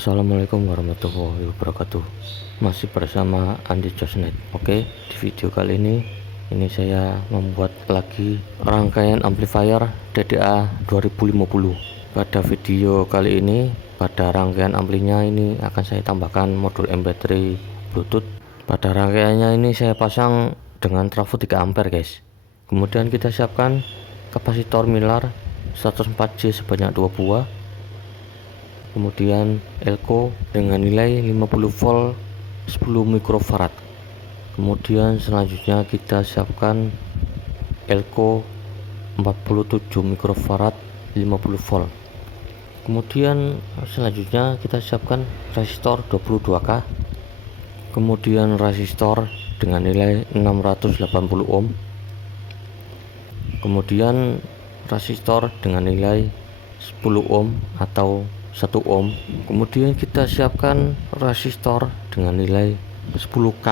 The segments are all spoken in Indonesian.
Assalamualaikum warahmatullahi wabarakatuh. Masih bersama Andi Josnet. Oke, di video kali ini saya membuat lagi rangkaian amplifier DDA 2050. Pada video kali ini, pada rangkaian amplinya ini akan saya tambahkan modul MP3 Bluetooth. Pada rangkaiannya ini saya pasang dengan trafo 3 ampere guys. Kemudian kita siapkan kapasitor Mylar 104J sebanyak 2 buah. Kemudian elko dengan nilai 50 volt 10 mikrofarad. Kemudian selanjutnya kita siapkan elko 47 mikrofarad 50 volt. Kemudian selanjutnya kita siapkan resistor 22K. Kemudian resistor dengan nilai 680 ohm. Kemudian resistor dengan nilai 10 ohm atau 1 ohm. Kemudian kita siapkan resistor dengan nilai 10K.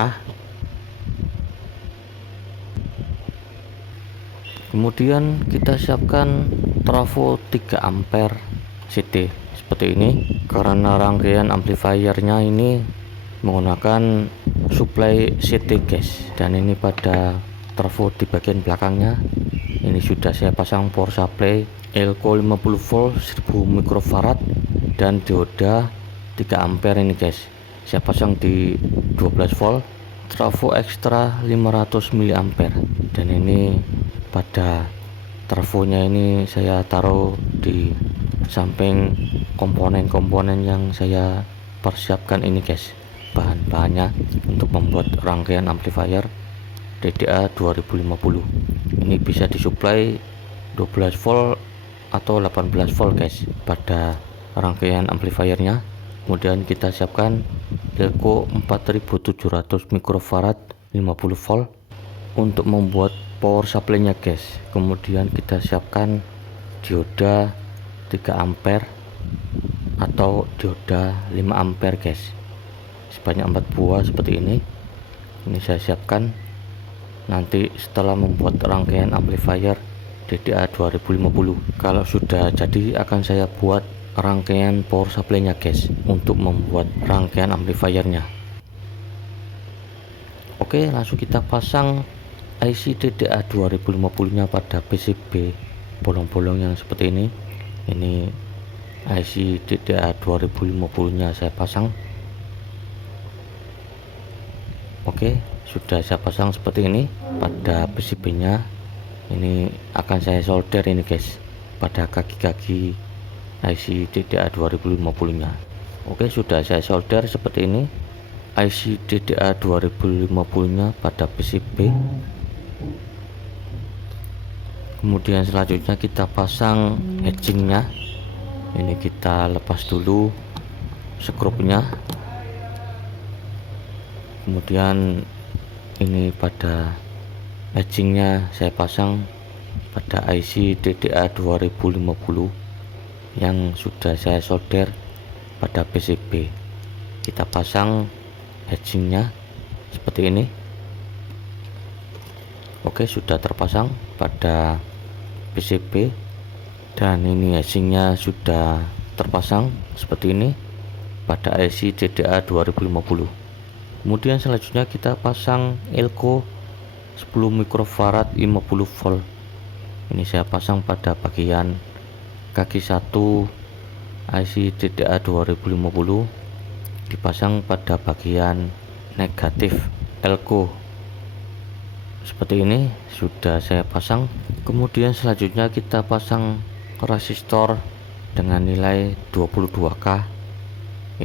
Kemudian kita siapkan trafo 3 ampere CT seperti ini. Karena rangkaian amplifiernya ini menggunakan supply CT guys, dan ini pada trafo di bagian belakangnya ini sudah saya pasang power supply elko 50 volt 1000 mikrofarad dan dioda 3 ampere ini guys. Saya pasang di 12 volt, trafo ekstra 500 mA, dan ini pada trafonya ini saya taruh di samping komponen-komponen yang saya persiapkan ini guys, bahan-bahannya untuk membuat rangkaian amplifier DDA 2050. Ini bisa disuplai 12 volt atau 18 volt guys pada rangkaian amplifiernya. Kemudian kita siapkan elko 4700 mikrofarad 50 volt untuk membuat power supply nya guys. Kemudian kita siapkan dioda 3 ampere atau dioda 5 ampere guys, sebanyak 4 buah seperti ini. Ini saya siapkan nanti setelah membuat rangkaian amplifier DDA 2050. Kalau sudah jadi akan saya buat rangkaian power supply nya guys untuk membuat rangkaian amplifiernya. Oke, langsung kita pasang IC DDA 2050 nya pada PCB bolong-bolong yang seperti ini. Ini IC DDA 2050 nya saya pasang. Oke, sudah saya pasang seperti ini pada PCB nya. Ini akan saya solder ini guys pada kaki-kaki IC DDA 2050 nya. Oke, sudah saya solder seperti ini IC DDA 2050 nya pada PCB. Kemudian selanjutnya kita pasang hedgingnya. Ini kita lepas dulu skrupnya. Kemudian ini pada hedgingnya saya pasang pada IC DDA 2050 yang sudah saya solder pada PCB. Kita pasang hedgingnya seperti ini. Oke, sudah terpasang pada PCB, dan ini hedgingnya sudah terpasang seperti ini pada IC DDA 2050. Kemudian selanjutnya kita pasang elko 10 mikrofarad 50 volt. Ini saya pasang pada bagian kaki 1 IC DDA 2050, dipasang pada bagian negatif elko seperti ini sudah saya pasang. Kemudian selanjutnya kita pasang resistor dengan nilai 22K.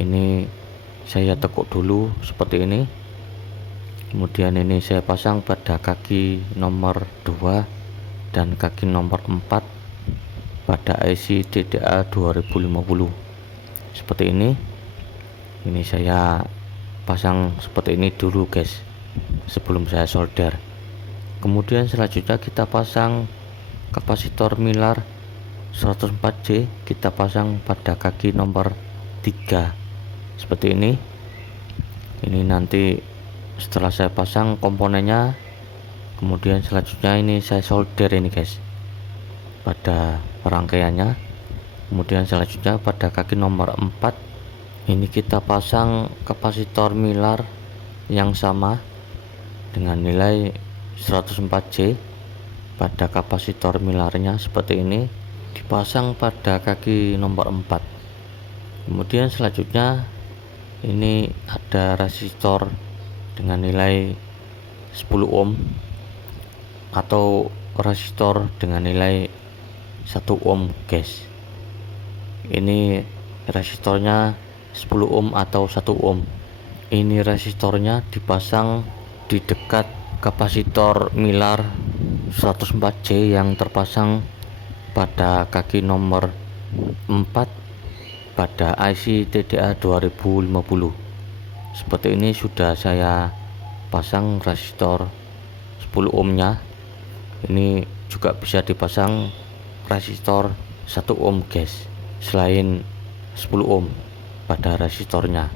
Ini saya tekuk dulu seperti ini. Kemudian ini saya pasang pada kaki nomor 2 dan kaki nomor 4 pada IC DDA 2050 seperti ini. Ini saya pasang seperti ini dulu guys sebelum saya solder. Kemudian selanjutnya kita pasang kapasitor Mylar 104J, kita pasang pada kaki nomor 3 seperti ini. Ini nanti setelah saya pasang komponennya, kemudian selanjutnya ini saya solder ini guys pada rangkaiannya. Kemudian selanjutnya pada kaki nomor 4 Ini kita pasang kapasitor Mylar yang sama dengan nilai 104C pada kapasitor Mylarnya seperti ini, dipasang pada kaki nomor 4. Kemudian selanjutnya ini ada resistor dengan nilai 10 ohm atau resistor dengan nilai 1 ohm guys. Ini resistornya 10 ohm atau 1 ohm. Ini resistornya dipasang di dekat kapasitor Mylar 104C yang terpasang pada kaki nomor 4 pada IC TDA 2050. Seperti ini sudah saya pasang resistor 10 ohmnya. Ini juga bisa dipasang resistor 1 ohm guys, selain 10 ohm pada resistornya.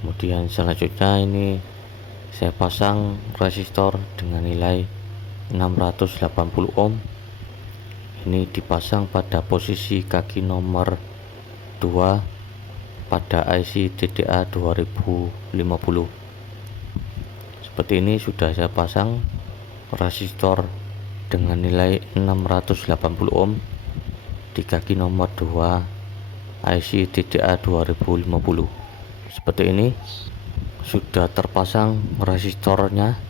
Kemudian selanjutnya ini saya pasang resistor dengan nilai 680 ohm. Ini dipasang pada posisi kaki nomor 2 pada IC TDA 2050. Seperti ini sudah saya pasang resistor dengan nilai 680 ohm di kaki nomor 2 IC TDA 2050. Seperti ini sudah terpasang resistornya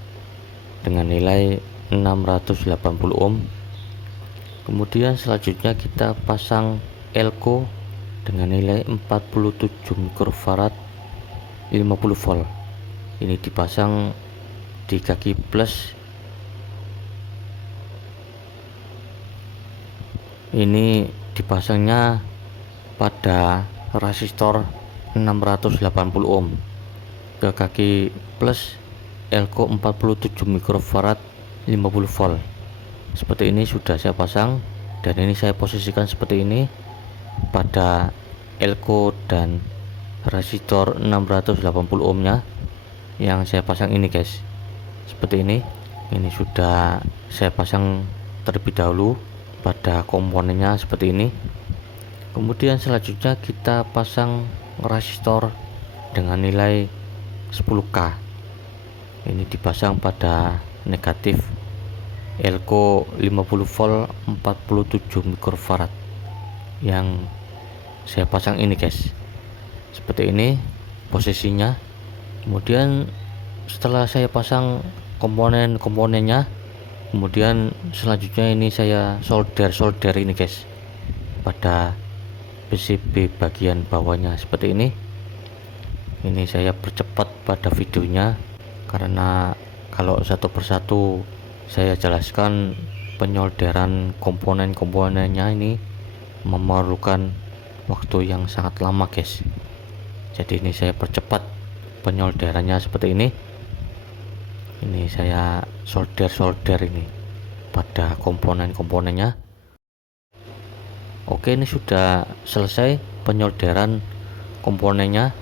dengan nilai 680 ohm. Kemudian selanjutnya kita pasang elko dengan nilai 47 mikrofarad 50 volt. Ini dipasang di kaki plus. Ini dipasangnya pada resistor 680 ohm ke kaki plus elko 47 mikrofarad 50 volt. Seperti ini sudah saya pasang, dan ini saya posisikan seperti ini pada elko dan resistor 680 ohmnya yang saya pasang ini guys. Seperti ini sudah saya pasang terlebih dahulu pada komponennya seperti ini. Kemudian selanjutnya kita pasang resistor dengan nilai 10K. Ini dipasang pada negatif elko 50 volt 47 mikrofarad yang saya pasang ini guys. Seperti ini posisinya. Kemudian setelah saya pasang komponen-komponennya, kemudian selanjutnya ini saya solder ini guys pada PCB bagian bawahnya seperti ini. Ini saya percepat pada videonya karena kalau satu persatu saya jelaskan penyolderan komponen-komponennya ini memerlukan waktu yang sangat lama guys. Jadi ini saya percepat penyolderannya seperti ini. Ini saya solder ini pada komponen-komponennya. Oke, ini sudah selesai penyolderan komponennya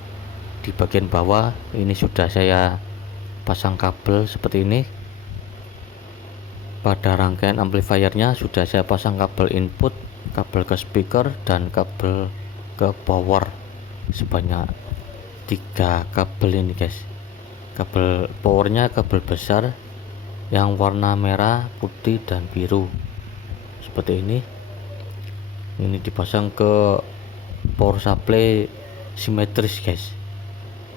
di bagian bawah. Ini sudah saya pasang kabel seperti ini. Pada rangkaian amplifiernya sudah saya pasang kabel input, kabel ke speaker, dan kabel ke power sebanyak 3 kabel ini guys. Kabel powernya kabel besar yang warna merah, putih, dan biru seperti ini. Ini dipasang ke power supply simetris guys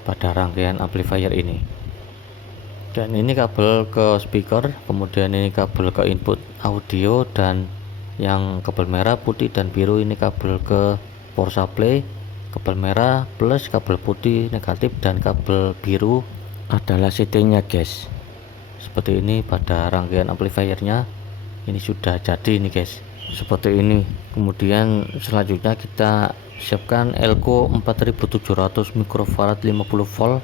pada rangkaian amplifier ini. Dan ini kabel ke speaker, kemudian ini kabel ke input audio, dan yang kabel merah, putih, dan biru ini kabel ke power supply. Kabel merah plus, kabel putih negatif, dan kabel biru adalah CT nya guys. Seperti ini pada rangkaian amplifiernya. Ini sudah jadi ini guys, seperti ini. Kemudian selanjutnya kita siapkan elko 4700 mikrofarad 50 volt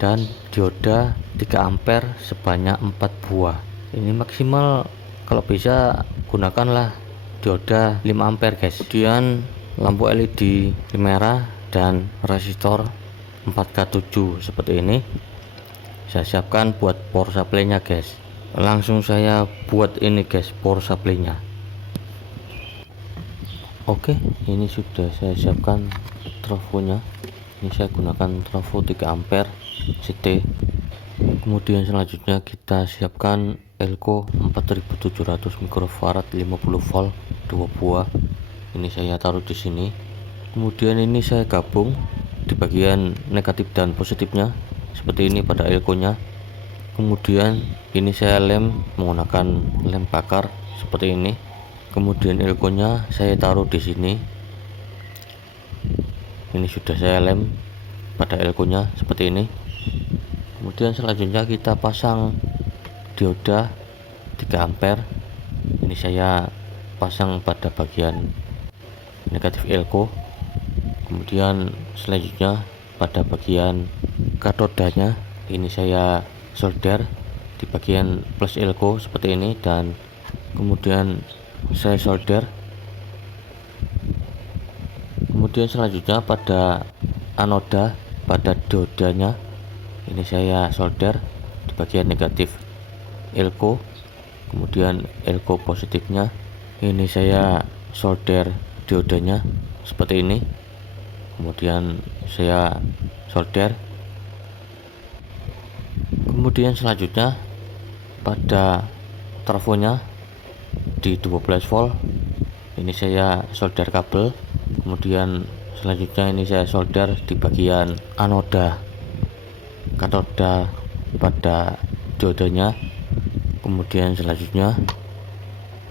dan dioda 3 ampere sebanyak 4 buah. Ini maksimal kalau bisa gunakanlah dioda 5 ampere guys. Kemudian lampu LED merah dan resistor 4K7 seperti ini. Saya siapkan buat power supply nya guys. Langsung saya buat ini guys power supply nya. Oke, ini sudah saya siapkan trafonya. Ini saya gunakan trafo 3 ampere CT. Kemudian selanjutnya kita siapkan elko 4700 mikrofarad 50 volt 2 buah. Ini saya taruh di sini. Kemudian ini saya gabung di bagian negatif dan positifnya seperti ini pada elkonya. Kemudian ini saya lem menggunakan lem bakar seperti ini. Kemudian elkonya saya taruh di sini. Ini sudah saya lem pada elkonya seperti ini. Kemudian selanjutnya kita pasang dioda 3 ampere. Ini saya pasang pada bagian negatif elko. Kemudian selanjutnya pada bagian katodanya ini saya solder di bagian plus elko seperti ini, dan kemudian saya solder. Kemudian selanjutnya pada anoda pada diodanya ini saya solder di bagian negatif elko. Kemudian elko positifnya ini saya solder diodanya seperti ini. Kemudian saya solder. Kemudian selanjutnya pada trafonya di 12 volt ini saya solder kabel. Kemudian selanjutnya ini saya solder di bagian anoda katoda pada diodenya. Kemudian selanjutnya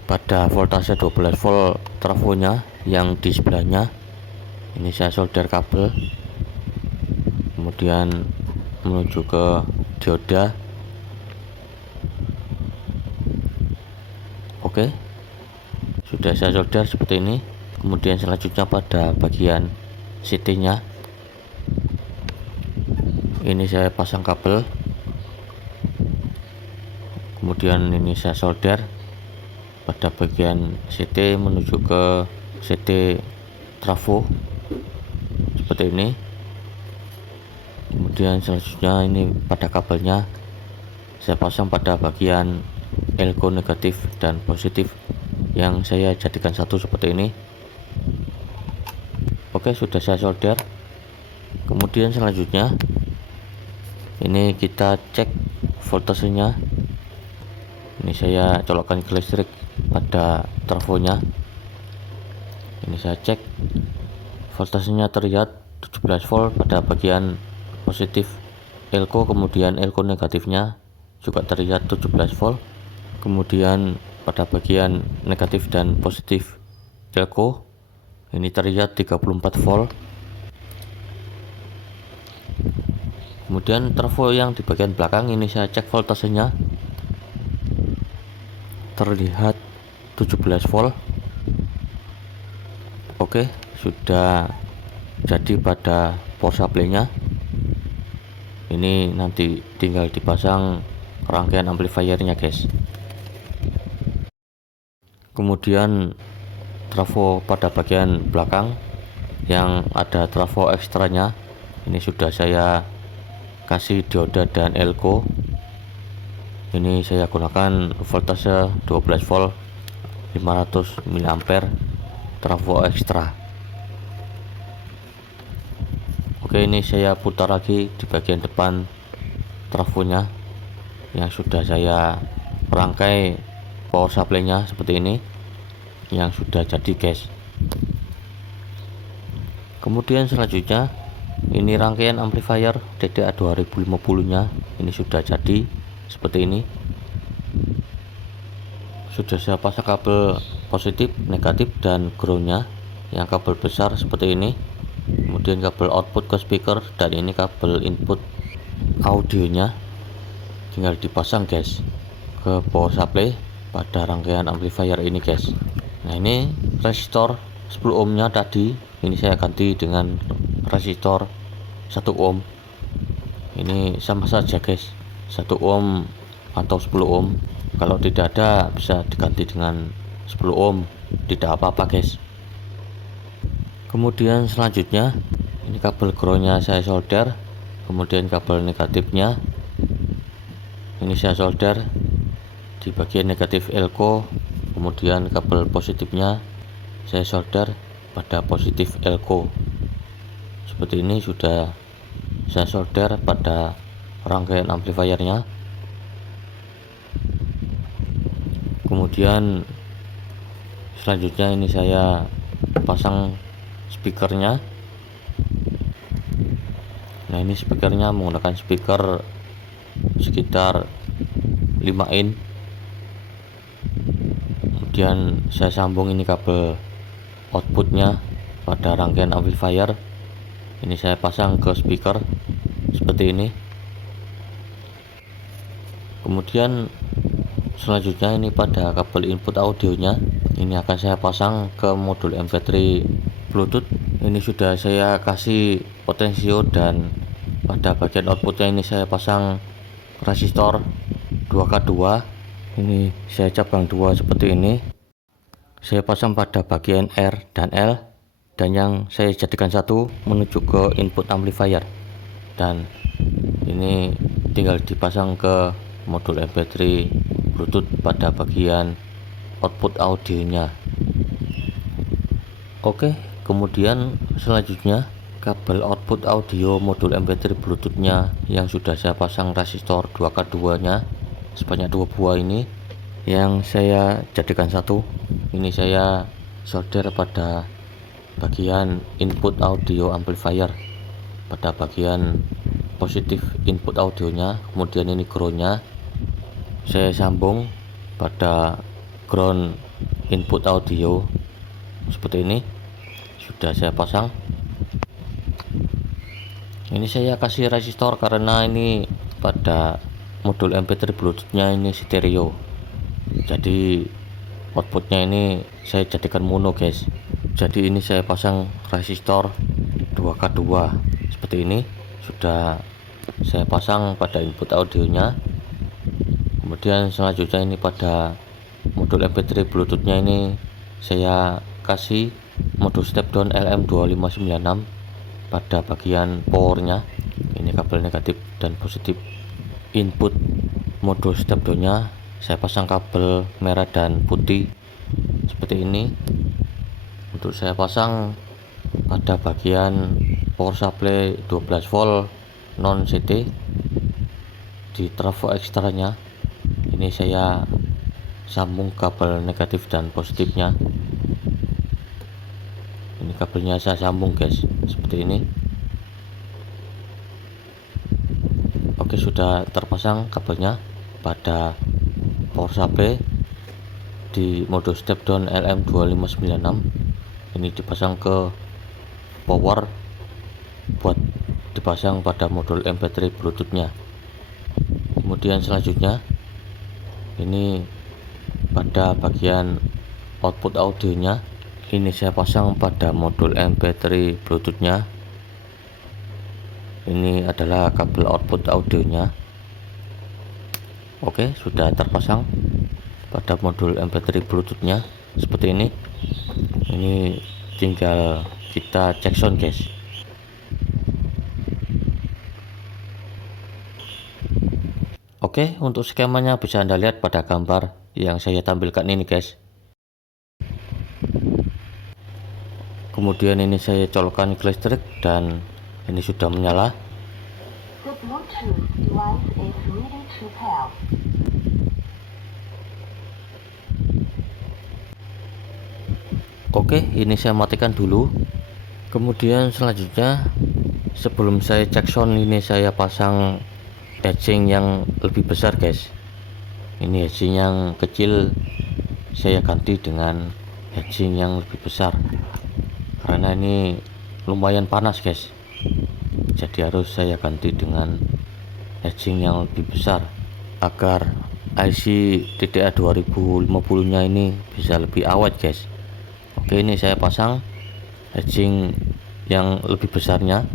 pada voltase 12 volt trafonya yang di sebelahnya ini saya solder kabel, kemudian menuju ke dioda. Oke, sudah saya solder seperti ini. Kemudian selanjutnya pada bagian CT nya ini saya pasang kabel, kemudian ini saya solder pada bagian CT menuju ke CT trafo seperti ini. Kemudian selanjutnya ini pada kabelnya saya pasang pada bagian elko negatif dan positif yang saya jadikan satu seperti ini. Oke, sudah saya solder. Kemudian selanjutnya ini kita cek voltasenya. Ini saya colokkan ke listrik pada trafonya. Ini saya cek voltasenya terlihat 17 volt pada bagian positif elko. Kemudian elko negatifnya juga terlihat 17 volt. Kemudian pada bagian negatif dan positif elko ini terlihat 34 volt. Kemudian trafo yang di bagian belakang ini saya cek voltasenya terlihat 17 volt. Oke, sudah jadi pada power supply-nya. Ini nanti tinggal dipasang rangkaian amplifiernya, guys. Kemudian trafo pada bagian belakang yang ada trafo ekstranya ini sudah saya kasih dioda dan elko. Ini saya gunakan voltase 12 volt 500 mA trafo ekstra. Oke, ini saya putar lagi di bagian depan trafonya yang sudah saya rangkai power supply nya seperti ini yang sudah jadi, guys. Kemudian selanjutnya ini rangkaian amplifier DDA 2050 nya ini sudah jadi seperti ini. Sudah saya pasang kabel positif, negatif, dan ground nya yang kabel besar seperti ini. Kemudian kabel output ke speaker, dan ini kabel input audionya tinggal dipasang, guys, ke power supply pada rangkaian amplifier ini, guys. Nah, ini resistor 10 ohm nya tadi ini saya ganti dengan resistor 1 ohm. Ini sama saja, guys, 1 ohm atau 10 ohm. Kalau tidak ada bisa diganti dengan 10 ohm, tidak apa-apa, guys. Kemudian selanjutnya ini kabel groundnya saya solder. Kemudian kabel negatifnya ini saya solder di bagian negatif elko. Kemudian kabel positifnya saya solder pada positif elko seperti ini sudah saya solder pada rangkaian amplifiernya. Kemudian selanjutnya ini saya pasang speakernya. Nah, ini speakernya menggunakan speaker sekitar 5 in. Kemudian saya sambung ini kabel outputnya pada rangkaian amplifier. Ini saya pasang ke speaker seperti ini. Kemudian selanjutnya ini pada kabel input audionya, ini akan saya pasang ke modul MP3 Bluetooth. Ini sudah saya kasih potensio dan pada bagian outputnya ini saya pasang resistor 2K2. Ini saya cabang 2 seperti ini. Saya pasang pada bagian R dan L, dan yang saya jadikan satu menuju ke input amplifier, dan ini tinggal dipasang ke modul MP3 Bluetooth pada bagian output audionya. Oke, kemudian selanjutnya kabel output audio modul MP3 Bluetoothnya yang sudah saya pasang resistor 2K2 nya sebanyak 2 buah ini, yang saya jadikan satu. Ini saya solder pada bagian input audio amplifier, pada bagian positif input audionya. Kemudian ini groundnya saya sambung pada ground input audio seperti ini, sudah saya pasang. Ini saya kasih resistor karena ini pada modul MP3 Bluetoothnya ini stereo, jadi outputnya ini saya jadikan mono guys. Jadi ini saya pasang resistor 2K2 seperti ini, sudah saya pasang pada input audionya. Kemudian selanjutnya ini pada modul MP3 Bluetoothnya ini saya kasih modul step down LM2596 pada bagian powernya. Ini kabel negatif dan positif input modul step down-nya saya pasang kabel merah dan putih seperti ini. Untuk saya pasang pada bagian power supply 12 volt non CT di trafo ekstranya, ini saya sambung kabel negatif dan positifnya. Ini kabelnya saya sambung guys seperti ini. Oke, sudah terpasang kabelnya pada power supply di modul step down LM2596. Ini dipasang ke power buat dipasang pada modul MP3 Bluetoothnya. Kemudian selanjutnya ini pada bagian output audionya, ini saya pasang pada modul MP3 Bluetoothnya. Ini adalah kabel output audionya. Oke, sudah terpasang pada modul MP3 Bluetoothnya seperti ini. Ini tinggal kita cek sound guys. Oke, untuk skemanya bisa Anda lihat pada gambar yang saya tampilkan ini guys. Kemudian ini saya colokkan ke listrik dan ini sudah menyala. The Bluetooth device is ready to pair. Oke, ini saya matikan dulu. Kemudian selanjutnya sebelum saya cek sound, ini saya pasang headphone yang lebih besar guys. Ini headphone yang kecil saya ganti dengan headphone yang lebih besar karena ini lumayan panas guys, jadi harus saya ganti dengan headphone yang lebih besar agar IC TDA 2050 nya ini bisa lebih awet guys. Oke, ini saya pasang headphone yang lebih besarnya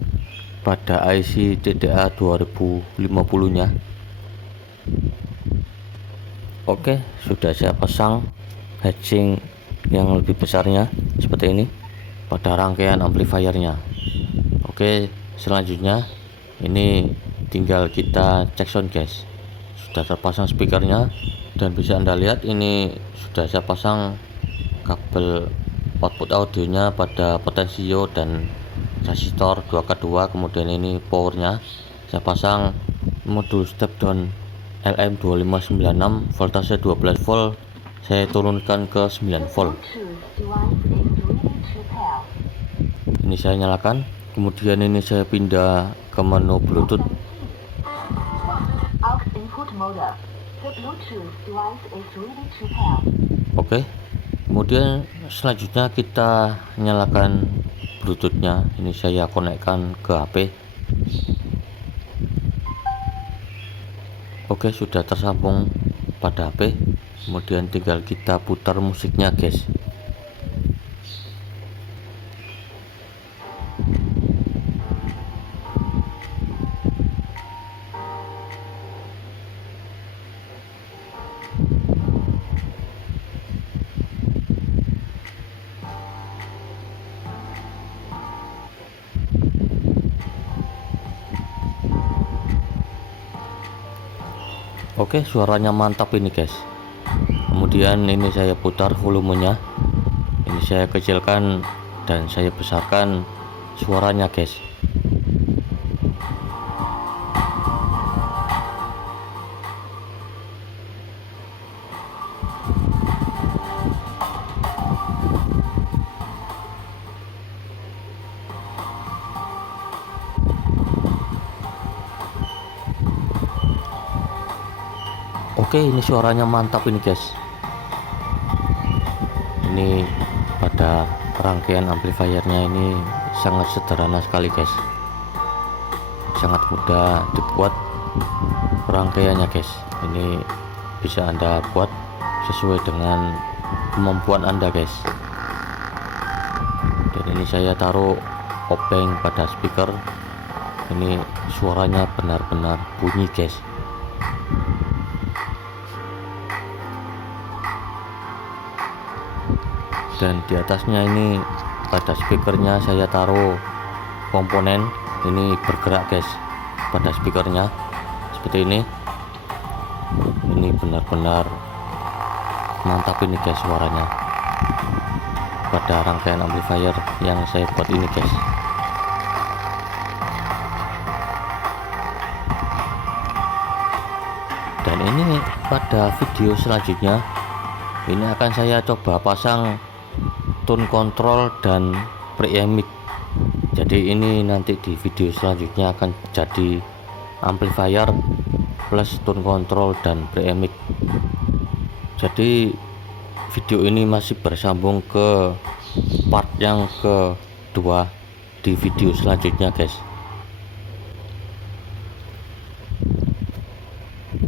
pada IC TDA 2050 nya. Oke, sudah saya pasang headphone yang lebih besarnya seperti ini pada rangkaian amplifiernya. Oke, selanjutnya ini tinggal kita cek sound guys. Sudah terpasang speakernya dan bisa Anda lihat ini sudah saya pasang kabel output audionya pada potensio dan resistor 2K2, kemudian ini powernya saya pasang modul step down LM2596 voltase 12 volt, saya turunkan ke 9 volt. Bluetooth device is ready to pair. Ini saya nyalakan, kemudian ini saya pindah ke menu Bluetooth. Aux input mode. The Bluetooth device is ready to pair. Oke, kemudian selanjutnya kita nyalakan Bluetoothnya. Ini saya konekkan ke HP. Oke, sudah tersambung pada HP. Kemudian tinggal kita putar musiknya, guys. Oke, suaranya mantap ini, guys. Kemudian ini saya putar volumenya. Ini saya kecilkan dan saya besarkan suaranya, guys. Oke, ini suaranya mantap ini, guys. Ini pada rangkaian amplifiernya ini sangat sederhana sekali, guys. Sangat mudah dibuat rangkaiannya, guys. Ini bisa Anda buat sesuai dengan kemampuan Anda, guys. Dan ini saya taruh obeng pada speaker. Ini suaranya benar-benar bunyi, guys. Dan di atasnya ini pada speakernya saya taruh komponen ini bergerak, guys, pada speakernya seperti ini benar-benar mantap ini, guys, suaranya pada rangkaian amplifier yang saya buat ini, guys. Dan ini pada video selanjutnya ini akan saya coba pasang tone control dan preamp. Jadi ini nanti di video selanjutnya akan jadi amplifier plus tone control dan preamp. Jadi video ini masih bersambung ke part yang kedua di video selanjutnya, guys.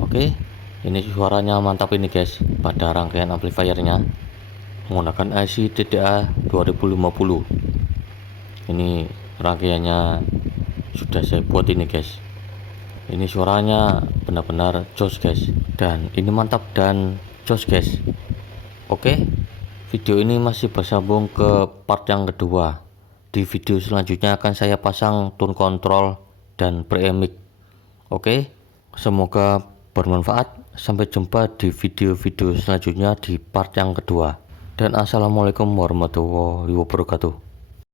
Oke, ini suaranya mantap ini, guys, pada rangkaian amplifiernya menggunakan IC TDA 2050. Ini rangkaiannya sudah saya buat ini, guys. Ini suaranya benar-benar jos, guys, dan ini mantap dan jos, guys. Oke, video ini masih bersambung ke part yang kedua. Di video selanjutnya akan saya pasang tone control dan preamp. Oke, semoga bermanfaat. Sampai jumpa di video-video selanjutnya di part yang kedua. Dan assalamualaikum warahmatullahi wabarakatuh.